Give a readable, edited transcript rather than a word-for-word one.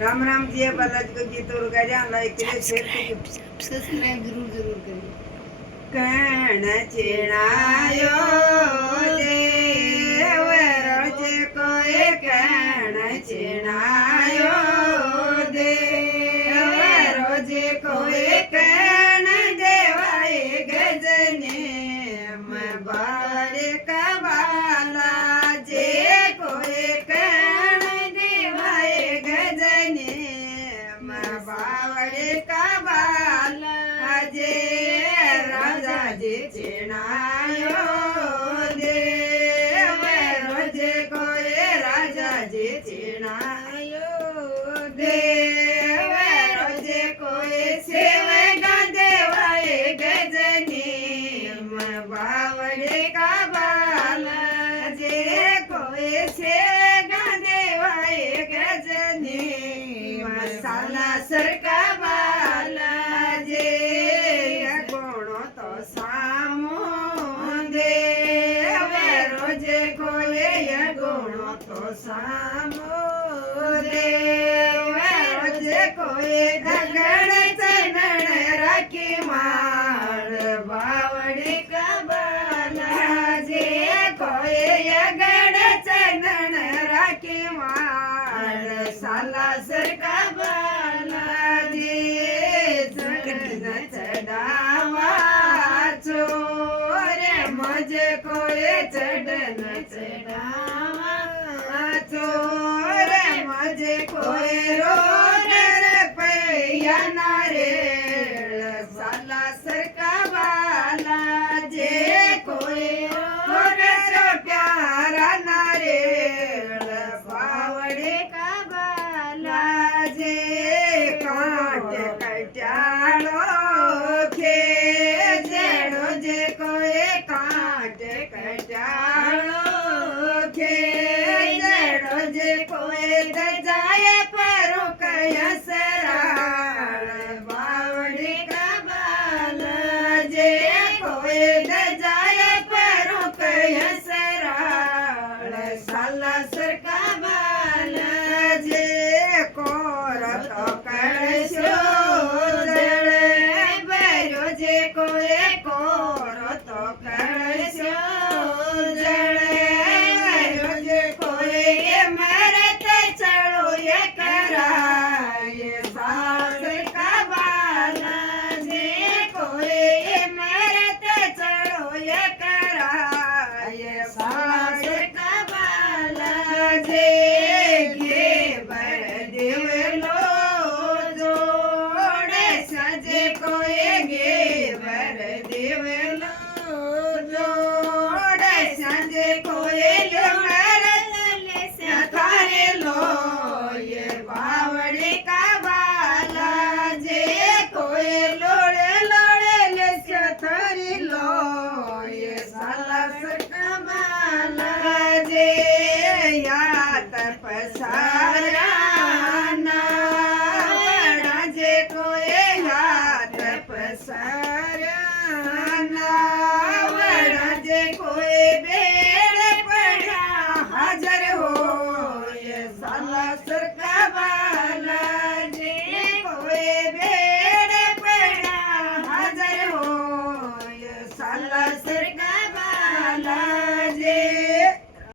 राम राम जी बालाजी को गीत और गाया लाइक करे शेयर करियो सब्सक्राइब जरूर जरूर करियो। कण चिणायो देव रोज कोई कण चिणायो देव रोज कोई कण देवाय गजने बारे कबाला जे कोई कण देवाय गजने बावड़े कबाला जे राजा जे चिणायो देव रोज कोई राजा जे चिणायो देव रोज कोई सेवगा देवाय गजनी बावड़े का बाला जे कोई सेवगा देवाय गजनी मसाला सरका बाला जे गुणो तो सामो देव रोज कोई गुणो तो सामो देव रोज कोई दगड़ चरण राखी मार बावड़ी का बाला जे कोई गड़ चरण राखी मार साला सर का बाला जे चरण चढ़ावा चोरे मुझे कोई चढ़न चढ़ावा चोरे मुझे कोई रोड पैया नारेल साला सरका बाला जे कोई रोड प्यारा नारेल बावड़े का बाला जे काट कटालो खे जेड़ो जे कोई काट कटालो खे जेड़ो जे कोई जाए परो कया सराल बावड़ी का बाला जे कोई जाए परो कया सराल साला सर का बाला जे कोर तो कळशो जळे बरो जे कोई कोर तो कळशो जळे बरो जे कोई मरत चलो ये कराय सास का बाला जे कोई मरत चलो ये कराय सास का बाला जे घे बर देवलो जोड़े सजे कोई गे बर देवलो जोड़े सजे कोई थारे लो ये बावड़े का बाला जे कोई लोड़े लोड़े ले थारे लो ये साला सका बाला जे या तपसा